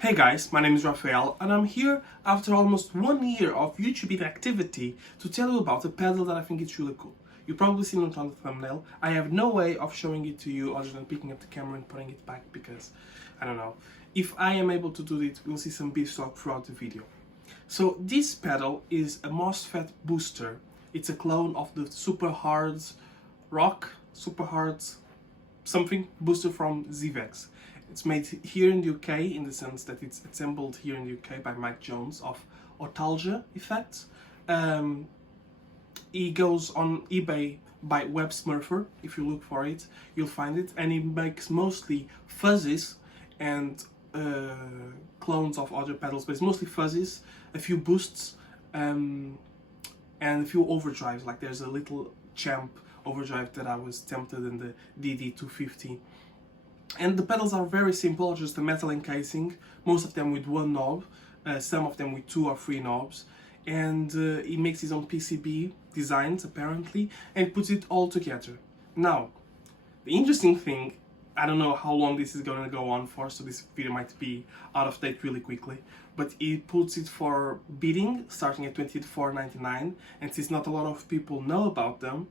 Hey guys, my name is Rafael and I'm here after almost 1 year of YouTube inactivity to tell you about a pedal that I think it's really cool. You've probably seen it on the thumbnail. I have no way of showing it to you other than picking up the camera and putting it back because, I don't know. If I am able to do it, we'll see some beef talk throughout the video. So this pedal is a MOSFET booster. It's a clone of the super hard something booster from Zivex. It's made here in the UK in the sense that it's assembled here in the UK by Mike Jones of Otalgia Effects. He goes on eBay by websmurfer. If you look for it, you'll find it, and he makes mostly fuzzies and clones of other pedals, but it's mostly fuzzies, a few boosts, and a few overdrives. Like there's a little champ overdrive that I was tempted in the DD250. And the pedals are very simple, just a metal encasing, most of them with one knob, some of them with 2 or 3 knobs, and he makes his own PCB designs apparently and puts it all together. Now, the interesting thing, I don't know how long this is going to go on for, so this video might be out of date really quickly, but he puts it for bidding starting at $24.99, and since not a lot of people know about them,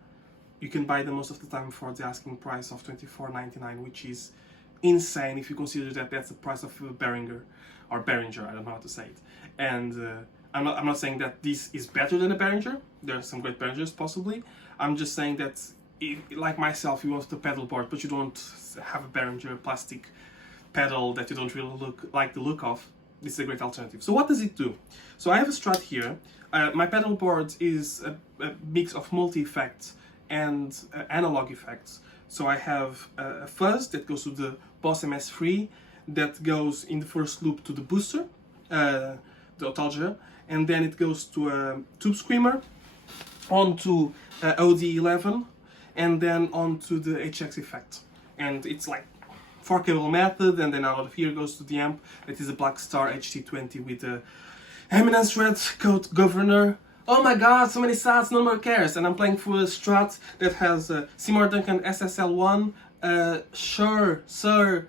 you can buy them most of the time for the asking price of $24.99, which is insane if you consider that that's the price of a Behringer, I don't know how to say it. And I'm not saying that this is better than a Behringer. There are some great Behringers possibly. I'm just saying that if, like myself, you want the pedal board but you don't have a Behringer plastic pedal that you don't really like the look of, this is a great alternative. So what does it do? So I have a Strat here. My pedal board is a mix of multi-effects and analog effects. So I have a fuzz that goes to the Boss MS3, that goes in the first loop to the booster, the Otalgia, and then it goes to a tube screamer, onto OD11, and then onto the HX effect. And it's like 4-cable method, and then out of here goes to the amp that is a Blackstar HT20 with the eminence red coat governor. Oh my god, so many sats, no more cares. And I'm playing through a Strat that has Seymour Duncan SSL1, Sure Sir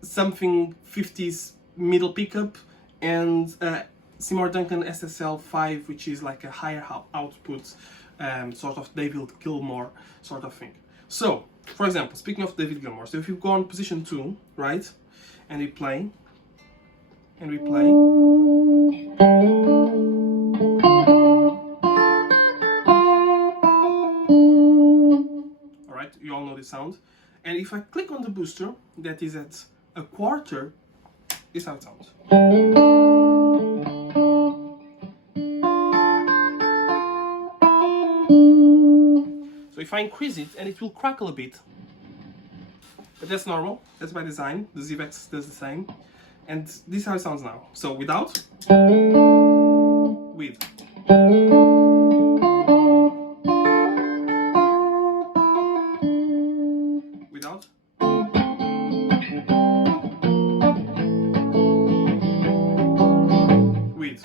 something 50s middle pickup, and Seymour Duncan SSL5, which is like a higher output, sort of David Gilmour sort of thing. So, for example, speaking of David Gilmour, so if you go on position 2, right, and we play, you all know the sound. And if I click on the booster that is at a quarter, this is how it sounds. So if I increase it, and it will crackle a bit, but that's normal, that's by design. The Zivex does the same. And this is how it sounds now. So without, with. Without. With.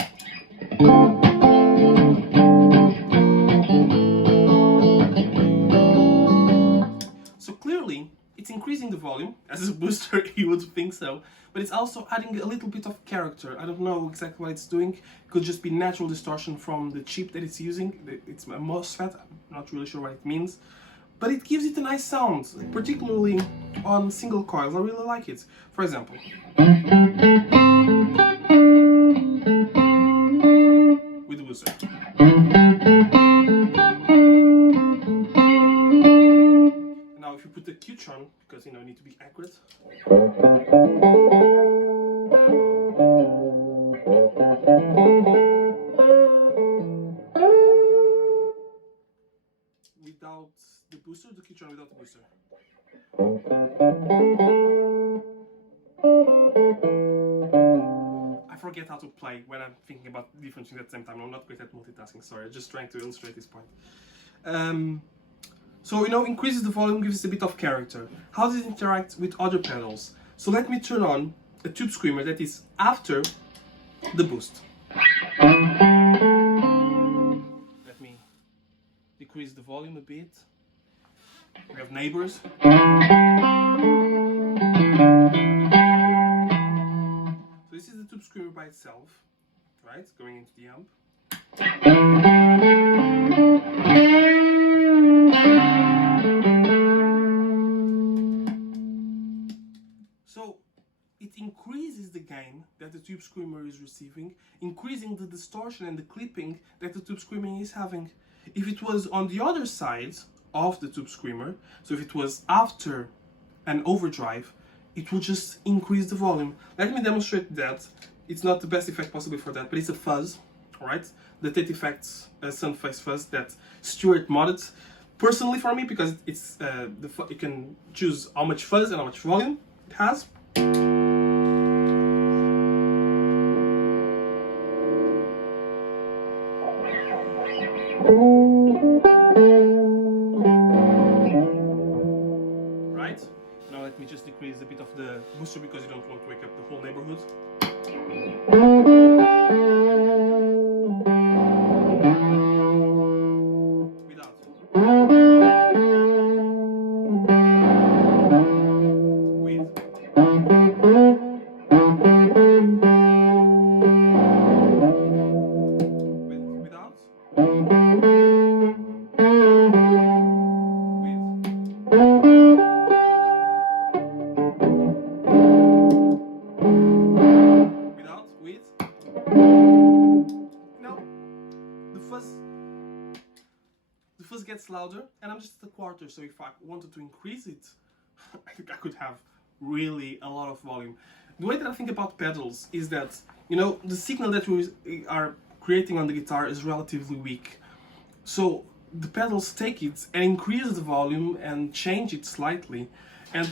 So clearly, it's increasing the volume. As a booster, you would think so. But it's also adding a little bit of character. I don't know exactly what it's doing. It could just be natural distortion from the chip that it's using. It's a MOSFET, I'm not really sure what it means. But it gives it a nice sound, particularly on single coils. I really like it. For example, with the booster. Now if you put the Qtron, because you need to be accurate. Without the booster, the Qtron without the booster. I forget how to play when I'm thinking about different things at the same time. I'm not great at multitasking, sorry, I'm just trying to illustrate this point. So, increases the volume, gives it a bit of character. How does it interact with other pedals? So let me turn on a tube screamer that is after the boost. Let me decrease the volume a bit. We have neighbors. So tube screamer by itself, right? Going into the amp. So it increases the gain that the tube screamer is receiving, increasing the distortion and the clipping that the tube screamer is having. If it was on the other side of the tube screamer, so if it was after an overdrive, it would just increase the volume. Let me demonstrate that. It's not the best effect possible for that, but it's a fuzz, alright? The Tate Effects Sun Face fuzz that Stuart modded personally for me, because it's you can choose how much fuzz and how much volume it has. Right? Now let me just decrease a bit of the booster because you don't want to wake up the whole neighborhood. Without. With. Without. With. No. The fuzz gets louder, and I'm just at a quarter, so if I wanted to increase it, I could have really a lot of volume. The way that I think about pedals is that, you know, the signal that we are creating on the guitar is relatively weak. So the pedals take it and increase the volume and change it slightly. And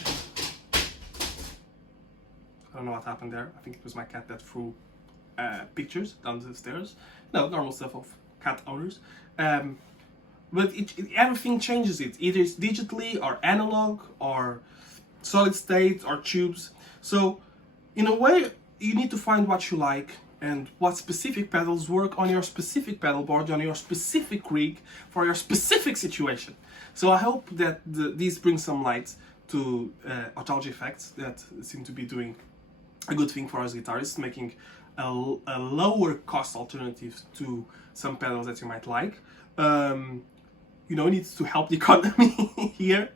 I don't know what happened there. I think it was my cat that threw pictures down the stairs. No, normal stuff of cat owners. But everything changes it. Either it's digitally or analog or solid state or tubes. So in a way, you need to find what you like and what specific pedals work on your specific pedal board, on your specific rig, for your specific situation. So I hope that these bring some light to Otalgia effects that seem to be doing a good thing for us guitarists, making a lower cost alternative to some pedals that you might like. You know, it needs to help the economy here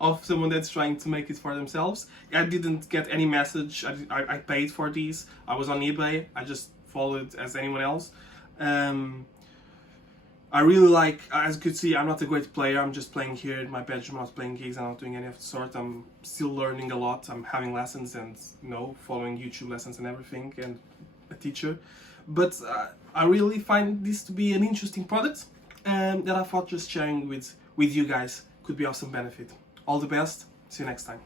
of someone that's trying to make it for themselves. I didn't get any message. I paid for these. I was on eBay. I just followed as anyone else. I really like, as you could see, I'm not a great player. I'm just playing here in my bedroom. I'm not playing gigs. I'm not doing any of the sort. I'm still learning a lot. I'm having lessons and, you know, following YouTube lessons and everything, and a teacher. But I really find this to be an interesting product that I thought just sharing with you guys could be of some benefit. All the best. See you next time.